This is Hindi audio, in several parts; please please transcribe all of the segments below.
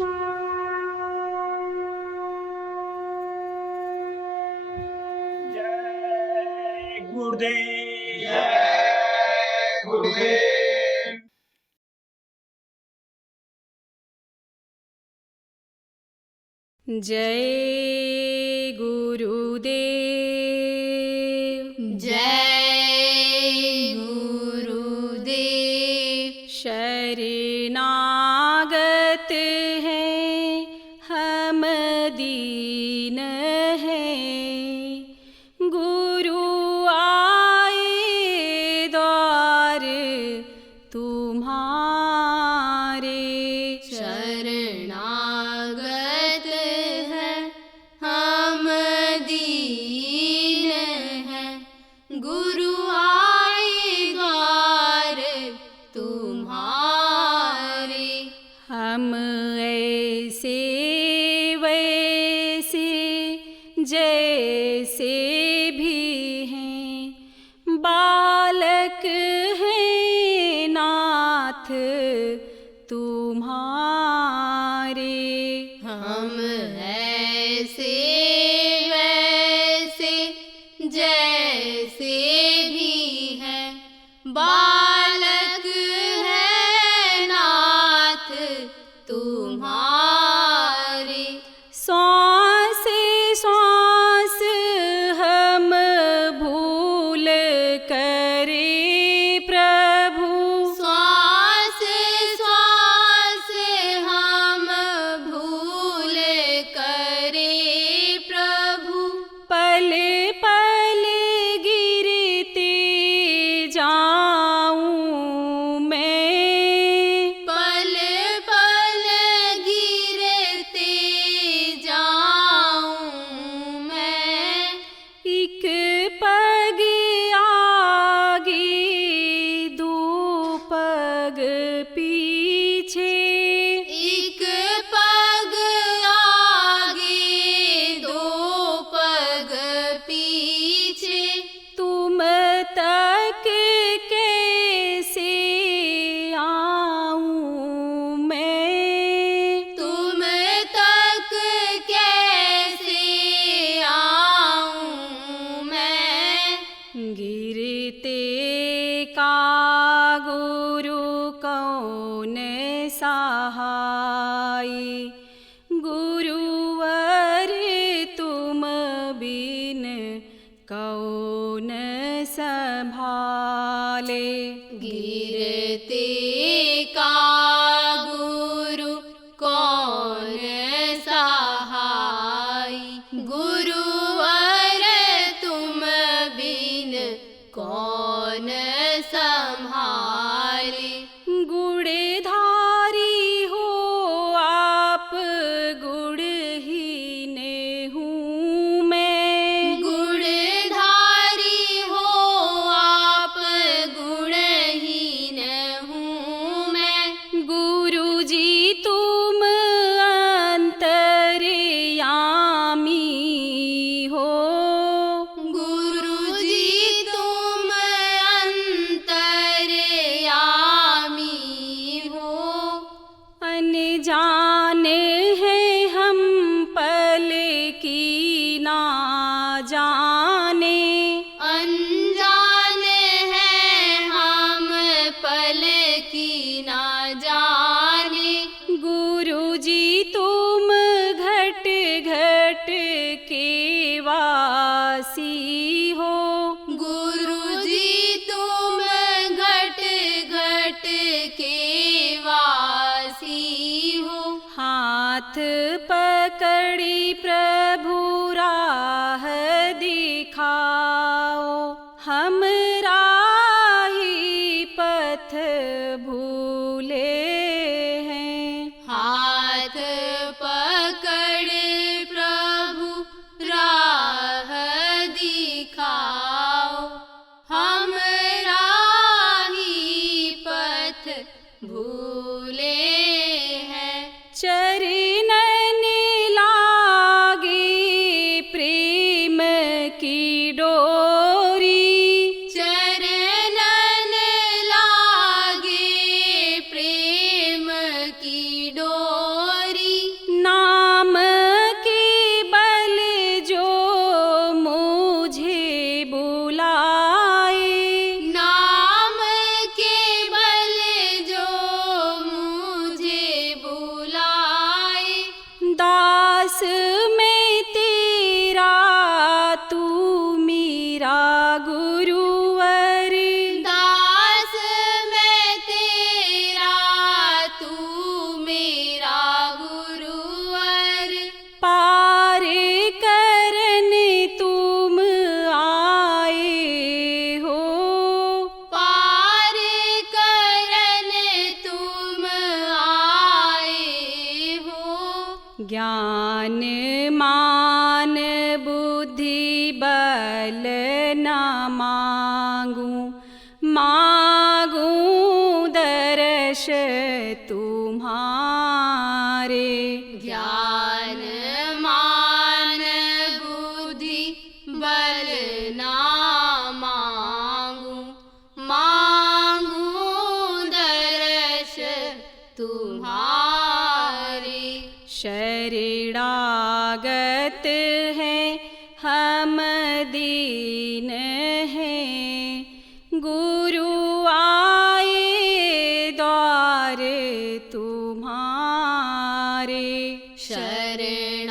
जय गुरुदेव। जय गुरुदेव। जय गुरुदेव। जय गुरुदेव। शरणागत हैं हम दीन हैं, गुरु आए द्वार तुम्हारे। शरणागत है हम दीन हैं, गुरु आए द्वार तुम्हारे। हम ऐसे वैसे जैसे भी हैं, बालक हैं नाथ तुम्हारे। हम ऐसे वैसे जैसे भी हैं, बालक हैं नाथ तुम्हारे। श्वास श्वास हम भूल करे प्रभु, श्वास श्वास हम भूल करे प्रभु। पल पल गिरते जाऊं मैं, पल पल गिरते जाऊं मैं। एक पग आगे दो पग पीछे, एक पग आगे दो पग पीछे। तुम तक कैसे आऊं मैं, तुम तक कैसे आऊं मैं। गिरते का गुरु कौन सहाय, गुरुवर तुम बिन कौन संभाले। गिरते का गुरु कौन सहाय, गुरुवर तुम बिन कौन संभाले। गुणधारी हो आप गुणहीन हूँ मैं, गुणधारी हो आप गुणहीन हूँ मैं। गुरु जी तुम अंतर्यामी हो, गुरु जी तुम अंतर्यामी हो। अनजान है हम पल की ना जाने, अनजान हैं हम पल की ना जाने। गुरु जी तुम घट घट के वासी हो, गुरु जी तुम घट घट के वासी हो। हाथ पकड़ी प्रभु राह दिखाओ, हम राही पथ भूले हैं। हाथ पकड़ प्रभु राह दिखाओ, हम राही पथ भूले हैं। चरणन लागे में तेरा तू मेरा गुरुवर, दास मैं तेरा तू मेरा गुरुवर, पार करन तुम आए हो, पार करन तुम आए हो। ज्ञान मान बुद्धि बल न मांगू, मांगू दर्श तुम्हारे। ज्ञान मान बुद्धि बल ना मांगू, मांगू दर्श तुम्हारे। शरणागत है हम दीन हैं, गुरु आए द्वार तुम्हारे। शरणागत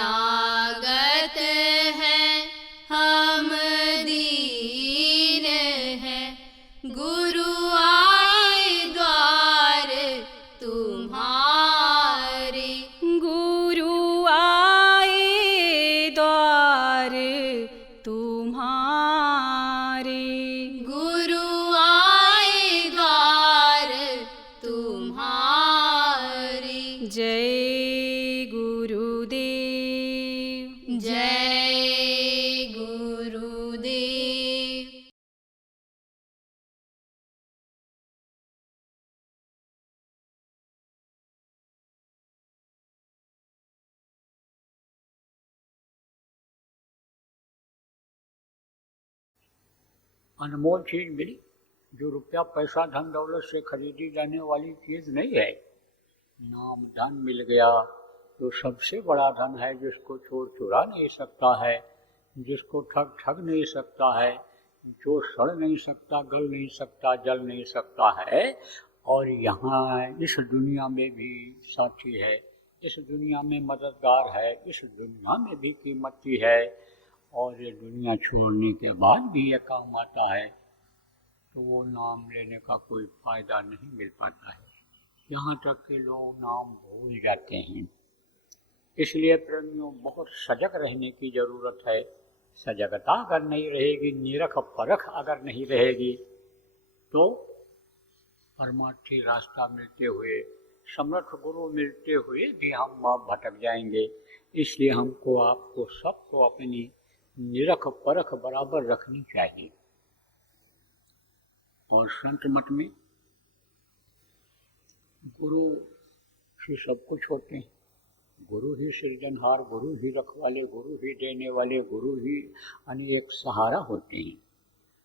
है हम दीन हैं, गुरु आए द्वार तुम्हारे। गुरु आए द्वार तुम्हारे। गुरु आए द्वार तुम्हारे। जय गुरुदेव। जय गुरुदेव। अनमोल चीज मिली जो रुपया पैसा धन दौलत से खरीदी जाने वाली चीज नहीं है। नाम धन मिल गया तो सबसे बड़ा धन है, जिसको चोर चुरा नहीं सकता है, जिसको ठग ठग नहीं सकता है, जो सड़ नहीं सकता, गल नहीं सकता, जल नहीं सकता है। और यहाँ इस दुनिया में भी साथी है, इस दुनिया में मददगार है, इस दुनिया में भी कीमती है, और ये दुनिया छोड़ने के बाद भी ये काम आता है, तो वो नाम लेने का कोई फ़ायदा नहीं मिल पाता है। यहाँ तक कि लोग नाम भूल जाते हैं। इसलिए प्रेमियों, बहुत सजग रहने की ज़रूरत है। सजगता अगर नहीं रहेगी, निरख परख अगर नहीं रहेगी, तो परमार्थी रास्ता मिलते हुए, समर्थ गुरु मिलते हुए भी हम भटक जाएंगे। इसलिए हमको, आपको, सबको अपनी निरख परख बराबर रखनी चाहिए। और संत मत में गुरु से सब कुछ होते हैं। गुरु ही सृजनहार, गुरु ही रखवाले, गुरु ही देने वाले, गुरु ही अनेक सहारा होते हैं।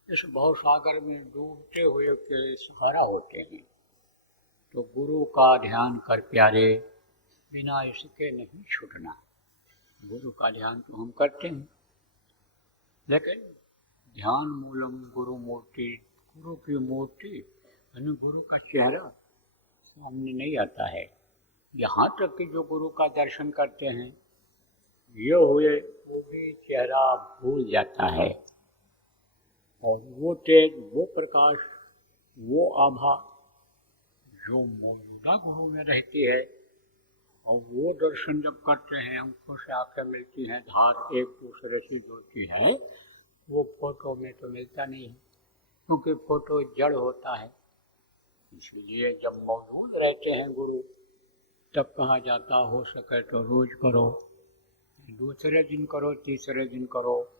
इस भव सागर में डूबते हुए के सहारा होते हैं। तो गुरु का ध्यान कर प्यारे, बिना इसके नहीं छूटना। गुरु का ध्यान तो हम करते हैं, लेकिन ध्यान मूलम गुरु मूर्ति, गुरु की मूर्ति यानी गुरु का चेहरा सामने नहीं आता है। यहाँ तक कि जो गुरु का दर्शन करते हैं, ये हुए वो भी चेहरा भूल जाता है। और वो तेज, वो प्रकाश, वो आभा जो मौजूदा गुरु में रहती है, और वो दर्शन जब करते हैं, हमको से आंखें मिलती हैं, धार एक दूसरे से जुड़ती है, वो फोटो में तो मिलता नहीं है, क्योंकि फोटो जड़ होता है। इसलिए जब मौजूद रहते हैं गुरु, तब कहा जाता हो सके तो रोज करो, दूसरे दिन करो, तीसरे दिन करो,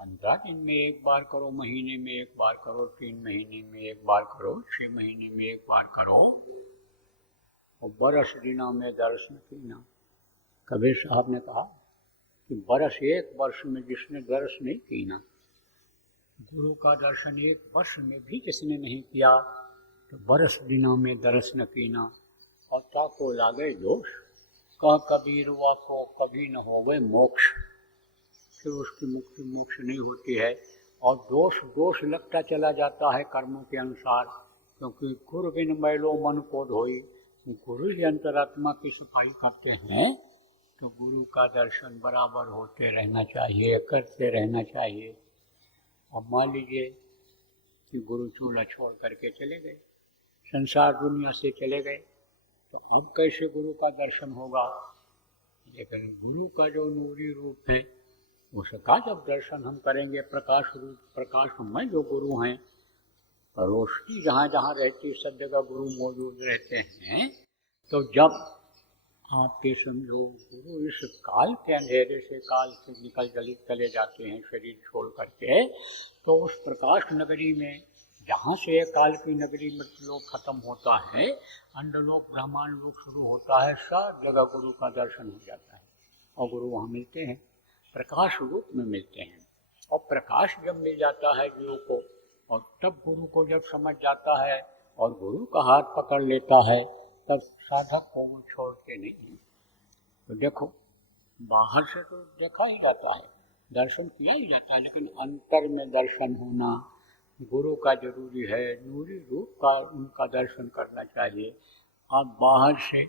15 दिन में एक बार करो, महीने में एक बार करो, 3 महीने में एक बार करो, 6 महीने में एक बार करो, और बरस दिना में दर्शन कीना। कबीर साहब ने कहा कि बरस एक वर्ष में जिसने दर्श नहीं कीना, गुरु का दर्शन एक वर्ष में भी किसने नहीं किया, तो बरस दिना में दर्श न कीना। और ताको लागे दोष, कह कबीर वा को कभी न हो गए मोक्ष, फिर उसकी मुक्ति मोक्ष नहीं होती है। और दोष लगता चला जाता है कर्मों के अनुसार, क्योंकि गुरु बिन मैलो मन को धोई, गुरु ही अंतरात्मा की सफाई करते हैं। तो गुरु का दर्शन बराबर होते रहना चाहिए, करते रहना चाहिए। अब मान लीजिए कि गुरु चूल्हा छोड़ करके चले गए, संसार दुनिया से चले गए, तो अब कैसे गुरु का दर्शन होगा? लेकिन गुरु का जो नूरी रूप है उसका जब दर्शन हम करेंगे, प्रकाश रूप, प्रकाशमय जो गुरु हैं, रोशनी जहाँ जहाँ रहती सब जगह गुरु मौजूद रहते हैं। तो जब आप ये समझो गुरु इस काल के अंधेरे से, काल से निकल चले जाते हैं शरीर छोड़ करके, तो उस प्रकाश नगरी में, जहाँ से काल की नगरी में लोग खत्म होता है, अंडलोक ब्रह्मांड लोक शुरू होता है, सब जगह गुरु का दर्शन हो जाता है और गुरु वहाँ मिलते हैं, प्रकाश रूप में मिलते हैं। और प्रकाश जब मिल जाता है जीव को, और तब गुरु को जब समझ जाता है और गुरु का हाथ पकड़ लेता है, तब साधक को वो छोड़ते नहीं। तो देखो बाहर से तो देखा ही जाता है, दर्शन किया ही जाता है, लेकिन अंतर में दर्शन होना गुरु का जरूरी है। नूरी रूप का उनका दर्शन करना चाहिए। आप बाहर से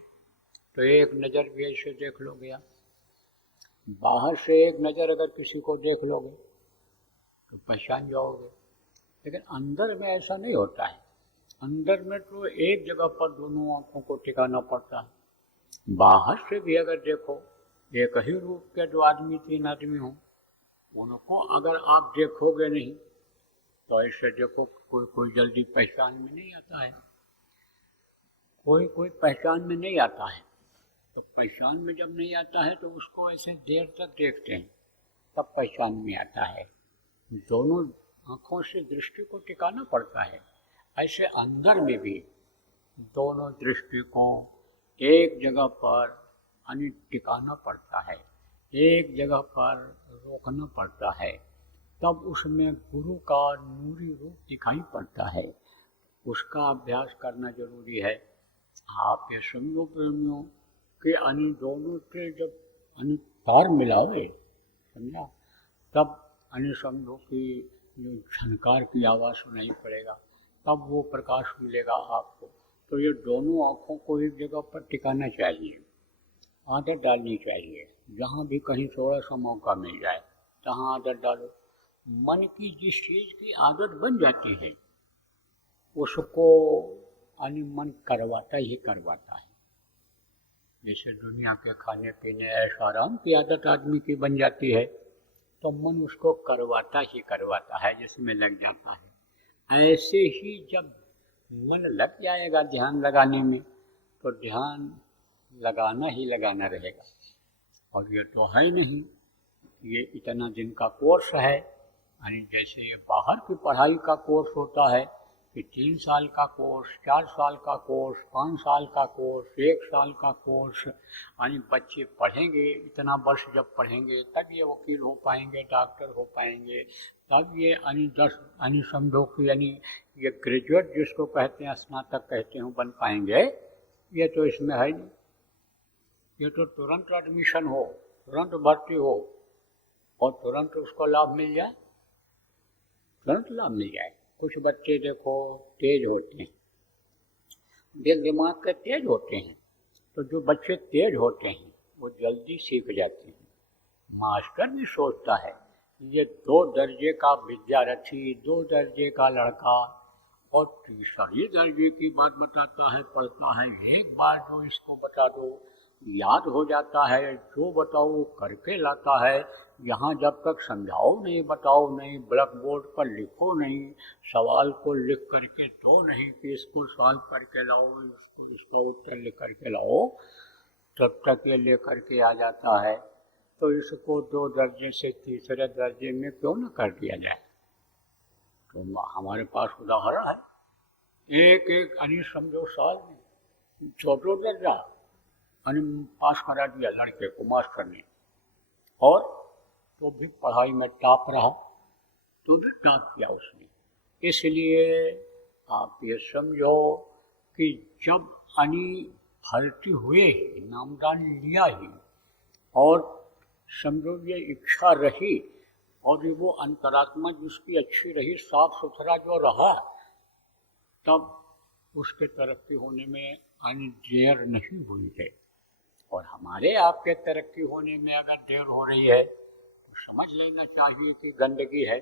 तो एक नज़र भी ऐसे देख लोगे, आप बाहर से एक नज़र अगर किसी को देख लोगे तो पहचान जाओगे, लेकिन अंदर में ऐसा नहीं होता है। अंदर में तो एक जगह पर दोनों आँखों को टिकाना पड़ता है। बाहर से भी अगर देखो, एक ही रूप के दो आदमी, तीन आदमी हों, उनको अगर आप देखोगे नहीं तो ऐसे देखो कोई कोई जल्दी पहचान में नहीं आता है, कोई कोई पहचान में नहीं आता है। तो पहचान में जब नहीं आता है तो उसको ऐसे देर तक देखते हैं, तब पहचान में आता है। दोनों आँखों से दृष्टि को टिकाना पड़ता है। ऐसे अंदर में भी दोनों दृष्टि को एक जगह पर टिकाना पड़ता है, एक जगह पर रोकना पड़ता है, तब उसमें गुरु का नूरी रूप दिखाई पड़ता है। उसका अभ्यास करना जरूरी है। आप ये समझो प्रेमियों कि दोनों के जब तार मिलावे, समझा, तब समझो कि जो झनकार की आवाज़ सुनाई पड़ेगा, तब वो प्रकाश मिलेगा आपको। तो ये दोनों आँखों को एक जगह पर टिकाना चाहिए, आदत डालनी चाहिए। जहाँ भी कहीं थोड़ा सा मौका मिल जाए तहाँ आदत डालो। मन की जिस चीज़ की आदत बन जाती है उसको मन करवाता ही करवाता है। जैसे दुनिया के खाने पीने ऐश आराम की आदत आदमी की बन जाती है तो मन उसको करवाता ही करवाता है, जिसमें लग जाता है। ऐसे ही जब मन लग जाएगा ध्यान लगाने में तो ध्यान लगाना ही लगाना रहेगा। और ये तो है नहीं, ये इतना दिन का कोर्स है। जैसे ये बाहर की पढ़ाई का कोर्स होता है कि 3 साल का कोर्स, 4 साल का कोर्स, 5 साल का कोर्स, 1 साल का कोर्स, बच्चे पढ़ेंगे, इतना वर्ष जब पढ़ेंगे तब ये वकील हो पाएंगे, डॉक्टर हो पाएंगे, तब ये 10 समझो कि ये ग्रेजुएट जिसको कहते हैं, स्नातक कहते हैं, बन पाएंगे। ये तो इसमें है नहीं। ये तो तुरंत एडमिशन हो, तुरंत भर्ती हो और तुरंत उसको लाभ मिल जाए, तुरंत लाभ मिल जाए। कुछ बच्चे देखो तेज होते हैं, दिल दिमाग के तेज होते हैं, तो जो बच्चे तेज होते हैं वो जल्दी सीख जाते हैं। मास्टर भी सोचता है ये 2 दर्जे का विद्यार्थी, 2 दर्जे का लड़का और तीसरे दर्जे की बात बताता है, पढ़ता है, एक बार जो इसको बता दो याद हो जाता है, जो बताओ वो करके लाता है। यहाँ जब तक समझाओ नहीं, बताओ नहीं, ब्लैक बोर्ड पर लिखो नहीं, सवाल को लिख करके दो नहीं कि इसको सॉल्व करके लाओ, इसका उत्तर लिख करके लाओ, तब तक ये लेकर के आ जाता है। तो इसको 2 दर्जे से तीसरे दर्जे में क्यों न कर दिया जाए? तो हमारे पास उदाहरण है, एक समझो साल में छोटा दर्जा पास करा दिया लड़के को मास्टर ने, और तो भी पढ़ाई में टॉप रहा, तो भी टॉप किया उसने। इसलिए आप ये समझो कि जब भर्ती हुए ही, नामदान लिया ही, और समझो ये इच्छा रही और वो अंतरात्मा जिसकी अच्छी रही, साफ सुथरा जो रहा, तब उसके तरक्की होने में देर नहीं हुई है। और हमारे आपके तरक्की होने में अगर देर हो रही है तो समझ लेना चाहिए कि गंदगी है।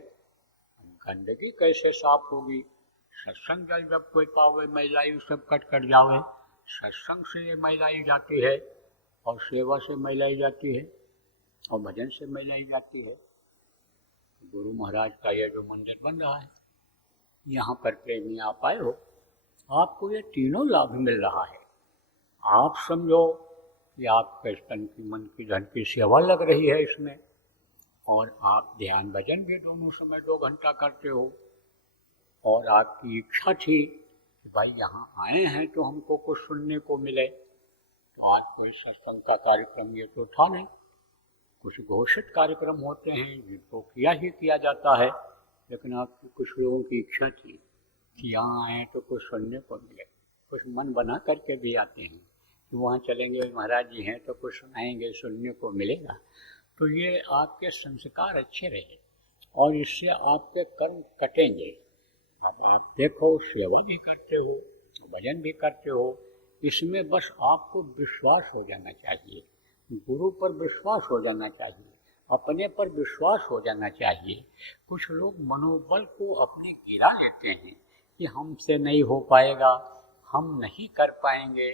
गंदगी कैसे साफ होगी? सत्संग जब कोई पावे महिलाई सब कट जावे, सत्संग से ये महिलाई जाती है और सेवा से महिलाई जाती है और भजन से महिलाई जाती है। गुरु महाराज का ये जो मंदिर बन रहा है, यहाँ पर प्रेमी आप आए हो, आपको ये तीनों लाभ मिल रहा है। आप समझो कि आपके तन की मन की धन की सेवा लग रही है इसमें, और आप ध्यान भजन भी दोनों समय 2 घंटा करते हो, और आपकी इच्छा थी कि भाई यहाँ आए हैं तो हमको कुछ सुनने को मिले। तो आज कोई सत्संग का कार्यक्रम ये तो था नहीं, कुछ घोषित कार्यक्रम होते हैं जिनको किया ही किया जाता है, लेकिन आपकी कुछ लोगों की इच्छा थी कि यहाँ आए तो कुछ सुनने को मिले। कुछ मन बना करके भी आते हैं कि वहाँ चलेंगे, महाराज जी हैं तो कुछ सुनाएंगे, सुनने को मिलेगा। तो ये आपके संस्कार अच्छे रहे और इससे आपके कर्म कटेंगे। अब आप देखो, सेवा भी करते हो, भजन भी करते हो, इसमें बस आपको विश्वास हो जाना चाहिए, गुरु पर विश्वास हो जाना चाहिए, अपने पर विश्वास हो जाना चाहिए। कुछ लोग मनोबल को अपने गिरा लेते हैं कि हमसे नहीं हो पाएगा, हम नहीं कर पाएंगे।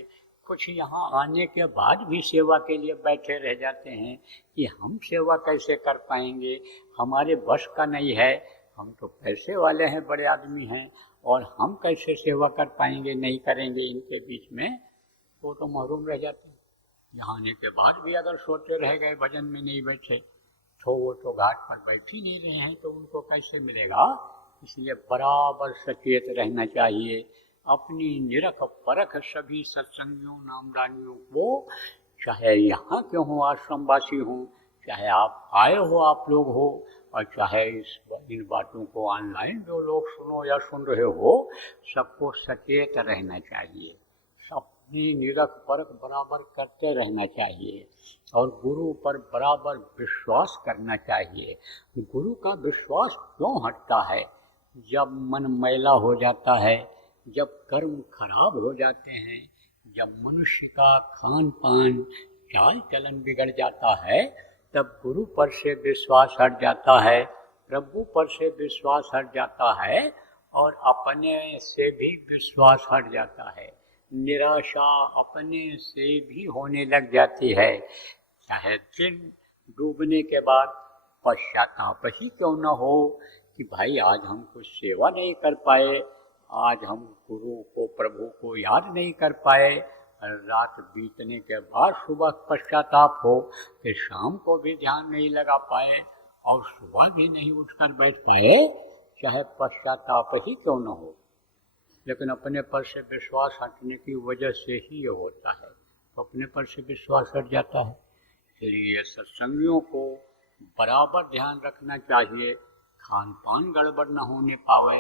कुछ यहाँ आने के बाद भी सेवा के लिए बैठे रह जाते हैं कि हम सेवा कैसे कर पाएंगे, हमारे बस का नहीं है, हम तो पैसे वाले हैं, बड़े आदमी हैं, और हम कैसे सेवा कर पाएंगे, नहीं करेंगे। इनके बीच में वो तो महरूम रह जाते हैं। यहाँ आने के बाद भी अगर सोते रह गए, भजन में नहीं बैठे, तो वो तो घाट पर बैठ ही नहीं रहे हैं, तो उनको कैसे मिलेगा। इसलिए बराबर सचेत रहना चाहिए। अपनी निरख परख सभी सत्संगियों नामदानियों को, चाहे यहाँ क्यों हो, आश्रमवासी हों, चाहे आप आए हो, आप लोग हो, और चाहे इन बातों को ऑनलाइन जो लोग सुनो या सुन रहे हो, सबको सचेत रहना चाहिए। अपनी निरख परख बराबर करते रहना चाहिए और गुरु पर बराबर विश्वास करना चाहिए। गुरु का विश्वास क्यों हटता है? जब मन मैला हो जाता है, जब कर्म खराब हो जाते हैं, जब मनुष्य का खान पान चाल चलन बिगड़ जाता है, तब गुरु पर से विश्वास हट जाता है, प्रभु पर से विश्वास हट जाता है और अपने से भी विश्वास हट जाता है। निराशा अपने से भी होने लग जाती है। चाहे दिन डूबने के बाद पश्चाताप ही क्यों न हो कि भाई आज हम कुछ सेवा नहीं कर पाए, आज हम गुरु को प्रभु को याद नहीं कर पाए, रात बीतने के बाद सुबह पश्चाताप हो कि शाम को भी ध्यान नहीं लगा पाए और सुबह भी नहीं उठकर बैठ पाए, चाहे पश्चाताप ही क्यों न हो, लेकिन अपने पर से विश्वास हटने की वजह से ही ये होता है। तो अपने पर से विश्वास हट जाता है। इसलिए सत्संगियों को बराबर ध्यान रखना चाहिए, खान पान गड़बड़ न होने पावे,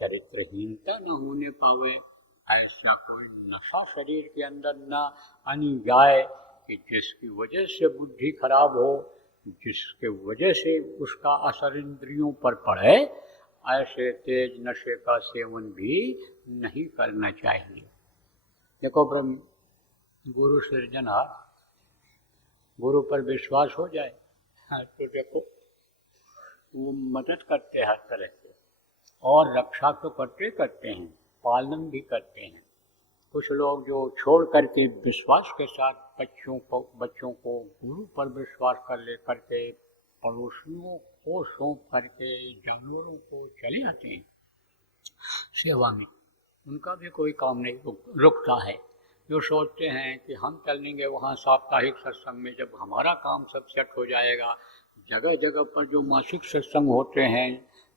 चरित्रहीनता न होने पावे, ऐसा कोई नशा शरीर के अंदर न आनी जाए कि जिसकी वजह से बुद्धि खराब हो, जिसके वजह से उसका असर इंद्रियों पर पड़े। ऐसे तेज नशे का सेवन भी नहीं करना चाहिए। देखो ब्रह्म गुरु सृजनहार, गुरु पर विश्वास हो जाए तो देखो वो मदद करते हैं हर तरह से, और रक्षा तो करते हैं, पालन भी करते हैं। कुछ लोग जो छोड़ करके विश्वास के साथ बच्चों को गुरु पर विश्वास कर ले करके पड़ोसियों को सौंप करके जानवरों को चले आते हैं सेवा में, उनका भी कोई काम नहीं रुकता है। जो सोचते हैं कि हम चलेंगे वहाँ साप्ताहिक सत्संग में, जब हमारा काम सब सेट हो जाएगा, जगह जगह पर जो मासिक सत्संग होते हैं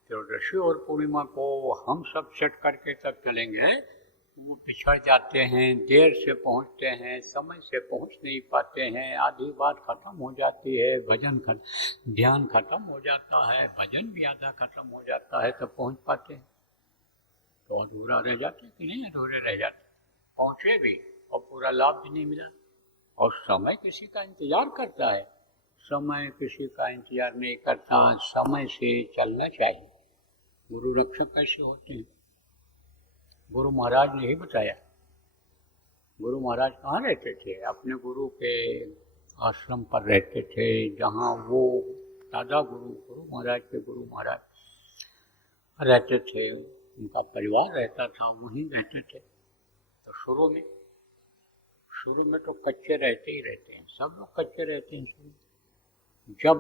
त्रयोदशी और पूर्णिमा को हम सब सेट करके तब चलेंगे, वो पिछड़ जाते हैं, देर से पहुंचते हैं, समय से पहुंच नहीं पाते हैं, आधी बात खत्म हो जाती है, ध्यान खत्म हो जाता है, भजन भी आधा खत्म हो जाता है, तब पहुंच पाते हैं। तो अधूरा रह जाते कि नहीं अधूरे रह जाते, पहुंचे भी और पूरा लाभ भी नहीं मिला। और समय किसी का इंतजार करता है, समय किसी का इंतजार नहीं करता, समय से चलना चाहिए। गुरु रक्षक कैसे होते हैं? गुरु महाराज ने ही बताया, गुरु महाराज कहाँ रहते थे? अपने गुरु के आश्रम पर रहते थे, जहाँ वो दादा गुरु महाराज के गुरु महाराज रहते थे, उनका परिवार रहता था, वहीं रहते थे। तो शुरू में तो कच्चे रहते ही रहते हैं, सब लोग कच्चे रहते हैं। जब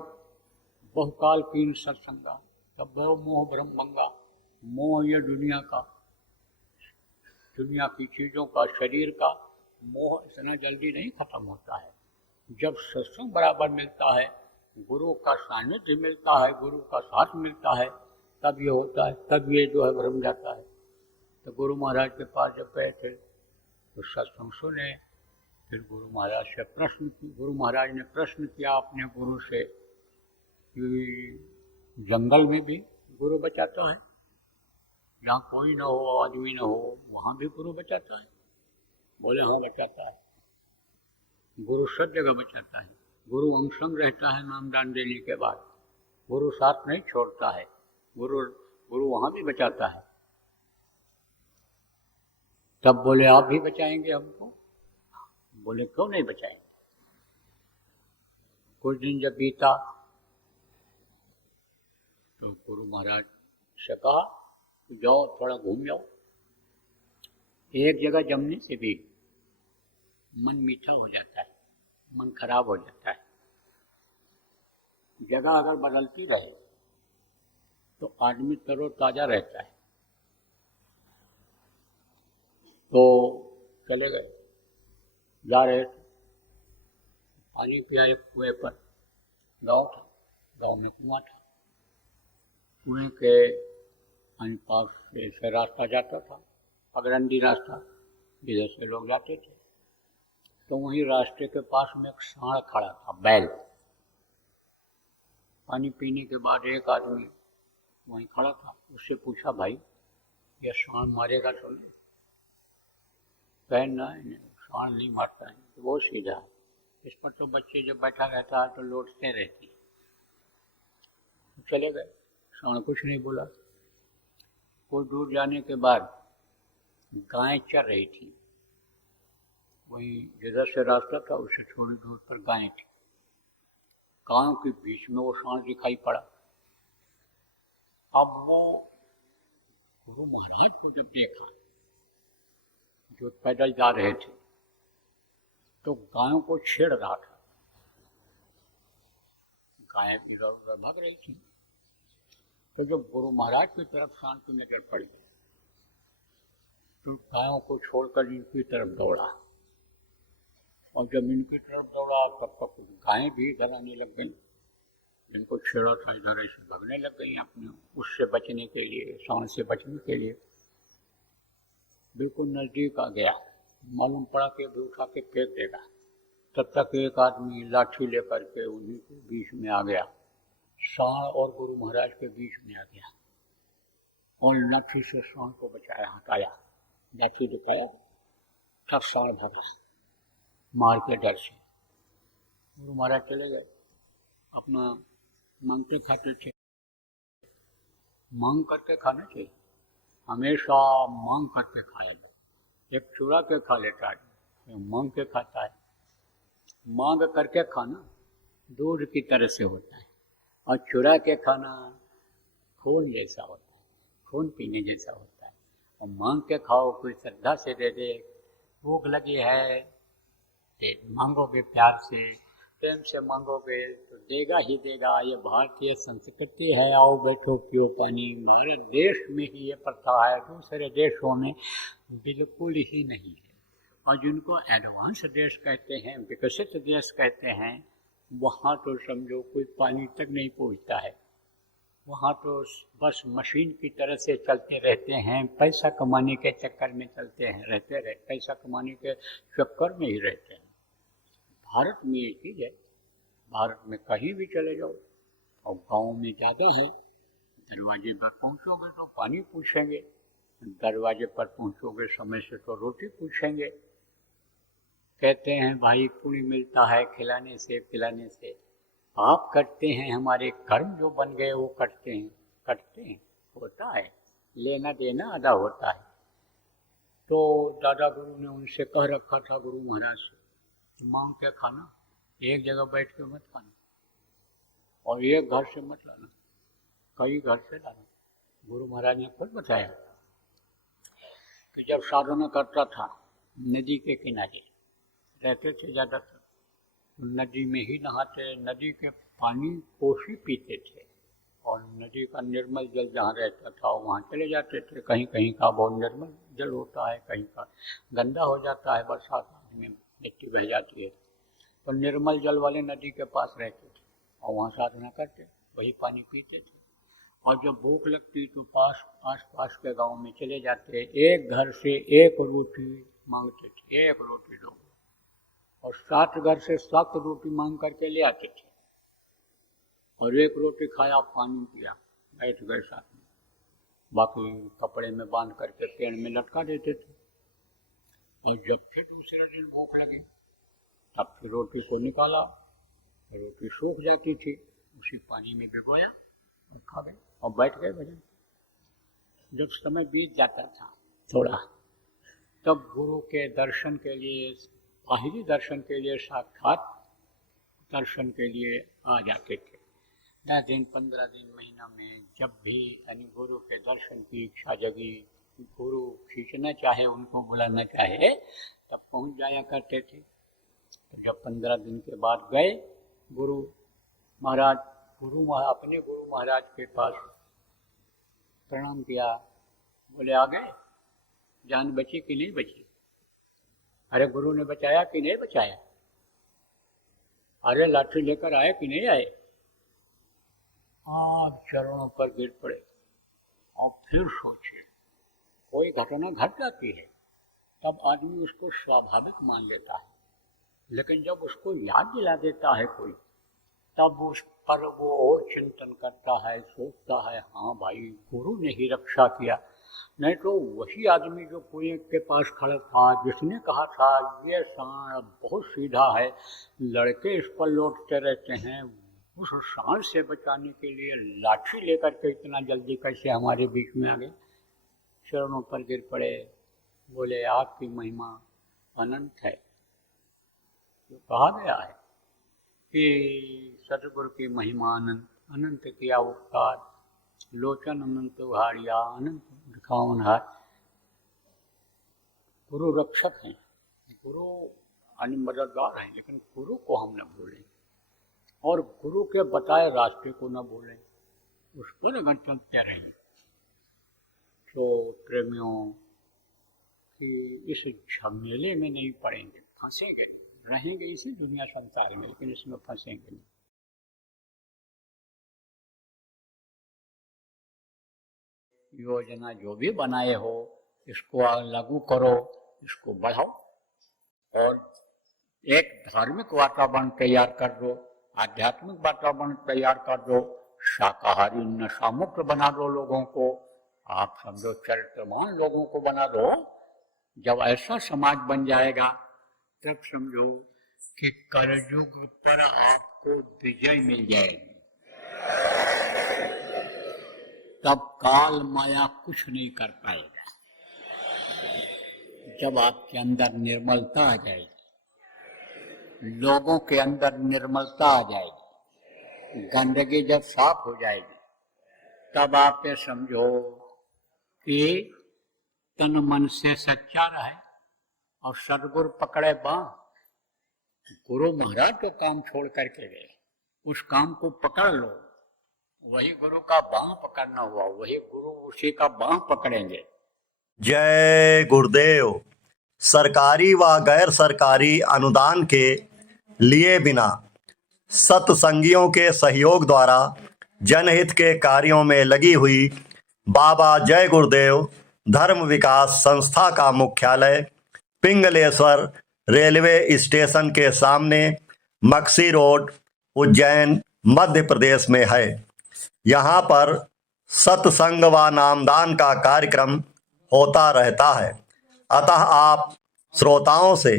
बहुकाल पीन सत्संगा, तब बहु मोह ब्रह्म भंगा। मोह ये दुनिया की चीज़ों का, शरीर का मोह इतना जल्दी नहीं खत्म होता है। जब सत्संग बराबर मिलता है, गुरु का सानिध्य मिलता है, गुरु का साथ मिलता है, तब ये होता है, तब ये जो है भ्रम जाता है। तो गुरु महाराज के पास जब गए थे तो सत्संग सुने, फिर गुरु महाराज से गुरु महाराज ने प्रश्न किया अपने गुरु से कि जंगल में भी गुरु बचाता है, जहाँ कोई ना हो, आदमी ना हो, वहाँ भी गुरु बचाता है? बोले हाँ बचाता है। गुरु सब जगह बचाता है। गुरु अंग रहता है नामदान देने के बाद, गुरु साथ नहीं छोड़ता है, गुरु वहाँ भी बचाता है। तब बोले आप भी बचाएंगे हमको? बोले क्यों नहीं बचाएंगे। कुछ दिन जब बीता तो गुरु महाराज से कहा कि जाओ थोड़ा घूम जाओ। एक जगह जमने से भी मन मीठा हो जाता है, मन खराब हो जाता है। जगह अगर बदलती रहे तो आदमी तरोताजा रहता है। तो चले गए, जा रहे थे, पानी पिया एक कुएं पर। गाँव था, गाँव में कुआं था। कुएं के पास से रास्ता जाता था, पगडंडी रास्ता, जिधर से लोग जाते थे। तो वहीं रास्ते के पास में एक सांड खड़ा था, बैल। पानी पीने के बाद एक आदमी वहीं खड़ा था, उससे पूछा भाई ये सांड मारेगा तो नहीं? कहना सांड नहीं मारता है, तो वो सीधा है। इस पर तो बच्चे जब बैठा रहता है तो लौटते रहती। चले गए, सांड कुछ नहीं बोला। कुछ दूर जाने के बाद गाय चर रही थी, वही जिधर से रास्ता था उससे थोड़ी दूर पर गाय थी। गायों के बीच में वो सांड दिखाई पड़ा। अब वो गुरु महाराज को जब देखा जो पैदल जा रहे थे, तो गायों को छेड़ रहा था। गायें इधर उधर भाग रही थी। तो जब गुरु महाराज की तरफ सांड की नजर पड़ी तो गायों को छोड़कर इनकी तरफ दौड़ा, और जब इनकी तरफ दौड़ा तब तक गायें भी इधर आने लग गई। जिनको छेड़ा था इधर ऐसे भागने लग गई अपने उससे बचने के लिए, सांड से बचने के लिए। बिल्कुल नजदीक आ गया, मालूम पड़ा कि अभी उठा के फेंक देगा। तब तक एक आदमी लाठी लेकर के उन्हीं के बीच में आ गया, सांड और गुरु महाराज के बीच में आ गया, और लाठी से सांड को बचाया, हटाया, लाठी दिखाया। तब सांड भागा मार के डर से। गुरु महाराज चले गए, अपना मांगते खाते थे। मांग करके खाना चाहिए, हमेशा मांग करके खाया जाए। एक चुरा के खा लेता है, एक मांग के खाता है। मांग करके खाना दूध की तरह से होता है, और चुरा के खाना खून जैसा होता है, खून पीने जैसा होता है। और मांग के खाओ, कोई श्रद्धा से दे दे, भूख लगी है, मांगोगे प्यार से, प्रेम से मांगोगे तो देगा ही देगा। ये भारतीय संस्कृति है, आओ बैठो पियो पानी। हमारे देश में ही ये प्रथा है, दूसरे देशों में बिल्कुल ही नहीं है। और जिनको एडवांस देश कहते हैं, विकसित देश कहते हैं, वहाँ तो समझो कोई पानी तक नहीं पहुँचता है। वहाँ तो बस मशीन की तरह से चलते रहते हैं, पैसा कमाने के चक्कर में चलते हैं, रहते पैसा कमाने के चक्कर में ही रहते हैं। भारत में ये चीज़ है, भारत में कहीं भी चले जाओ, और गाँव में ज़्यादा है। दरवाजे पर पहुँचोगे तो पानी पूछेंगे, दरवाजे पर पहुँचोगे समय से तो रोटी पूछेंगे। कहते हैं भाई पुण्य मिलता है खिलाने से पिलाने से। आप करते हैं, हमारे कर्म जो बन गए वो करते हैं, होता है, लेना देना आधा होता है। तो दादा गुरु ने उनसे कह रखा था, गुरु महाराज से, मांग के खाना, एक जगह बैठ के मत खाना, और एक घर से मत लाना, कई घर से लाना। गुरु महाराज ने खुद बताया कि जब साधना करता था नदी के किनारे रहते थे ज़्यादातर, तो नदी में ही नहाते, नदी के पानी को ही पीते थे, और नदी का निर्मल जल जहाँ रहता था वहाँ चले जाते थे। कहीं कहीं का बहुत निर्मल जल होता है, कहीं का गंदा हो जाता है, बरसात में मिट्टी बह जाती है, तो निर्मल जल वाले नदी के पास रहते थे और वहाँ साधना करते, वही पानी पीते थे। और जब भूख लगती तो आस पास के गांव में चले जाते, एक घर से एक रोटी मांगते थे, एक रोटी दो, और 7 घर से 7 रोटी मांग करके ले आते थे, और एक रोटी खाया, पानी पिया, बैठ गए साथ में, बाकी कपड़े में बांध करके पेड़ में लटका देते थे। और जब फिर दूसरे दिन भूख लगी तब फिर रोटी को निकाला, रोटी सूख जाती थी, उसी पानी में भिगोया और खा गए और बैठ गए भजन। जब समय बीत जाता था थोड़ा, तब गुरु के दर्शन के लिए, बाहरी दर्शन के लिए, साक्षात दर्शन के लिए आ जाते थे। 10 दिन, 15 दिन, महीना में जब भी यानी गुरु के दर्शन की इच्छा जगी, गुरु खींचना चाहे, उनको बुलाना चाहे, तब पहुंच जाया करते थे। तो जब 15 दिन के बाद गए गुरु महाराज, अपने गुरु महाराज के पास प्रणाम किया, बोले आ गए, जान बची कि नहीं बची? अरे गुरु ने बचाया कि नहीं बचाया? अरे लाठी लेकर आए कि नहीं आए? आप चरणों पर गिर पड़े और फिर सोचिए, कोई घटना घट जाती है तब आदमी उसको स्वाभाविक मान लेता है, लेकिन जब उसको याद दिला देता है कोई, तब उस पर वो और चिंतन करता है, सोचता है, हाँ भाई गुरु ने ही रक्षा किया। नहीं तो वही आदमी जो कुएं के पास खड़ा था, जिसने कहा था ये सांड बहुत सीधा है, लड़के इस पर लौटते रहते हैं, उस सांड से बचाने के लिए लाठी लेकर के इतना जल्दी कैसे हमारे बीच में आ गए? चरणों पर गिर पड़े, बोले आपकी महिमा अनंत है। जो कहा गया है कि सतगुरु की महिमा अनंत, अनंत किया उपकार, लोचन अनंत उहारिया, अनंत दिखावन हाथ। गुरु रक्षक हैं, गुरु मददगार हैं, लेकिन गुरु को हम न भूलें और गुरु के बताए रास्ते को न भूलें, उस पर अगर चलते रहें तो प्रेमियों कि इस झमेले में नहीं पड़ेंगे, फंसेंगे नहीं, रहेंगे इसी दुनिया संसार में, लेकिन इसमें फंसेंगे नहीं। योजना जो भी बनाए हो इसको लागू करो, इसको बढ़ाओ, और एक धार्मिक वातावरण तैयार कर दो, आध्यात्मिक वातावरण तैयार कर दो, शाकाहारी नशामुक्त बना दो लोगों को, आप समझो चरित्रवान लोगों को बना दो। जब ऐसा समाज बन जाएगा तब समझो कि कलयुग पर आपको विजय मिल जाएगी, तब काल माया कुछ नहीं कर पाएगा। जब आपके अंदर निर्मलता आ जाएगी, लोगों के अंदर निर्मलता आ जाएगी, गंदगी जब साफ हो जाएगी, तब आप ये समझो कि तन मन से सच्चा रहे और सदगुरु पकड़े बांह। गुरु महाराज तो काम छोड़ करके गए, उस काम को पकड़ लो, वही गुरु का बांह पकड़ना हुआ, वही गुरु उसी का बांह पकड़ेंगे। जय गुरुदेव। सरकारी व गैर सरकारी अनुदान के लिए बिना सत्संगियों के सहयोग द्वारा जनहित के कार्यों में लगी हुई बाबा जय गुरुदेव धर्म विकास संस्था का मुख्यालय पिंगलेश्वर रेलवे स्टेशन के सामने मक्सी रोड, उज्जैन, मध्य प्रदेश में है। यहाँ पर सत्संग व नामदान का कार्यक्रम होता रहता है। अतः आप श्रोताओं से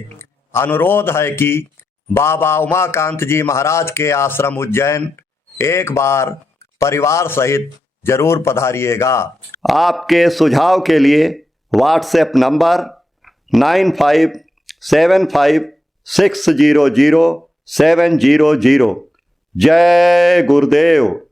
अनुरोध है कि बाबा उमाकांत जी महाराज के आश्रम उज्जैन एक बार परिवार सहित जरूर पधारिएगा। आपके सुझाव के लिए व्हाट्सएप नंबर 9575600700। जय गुरुदेव।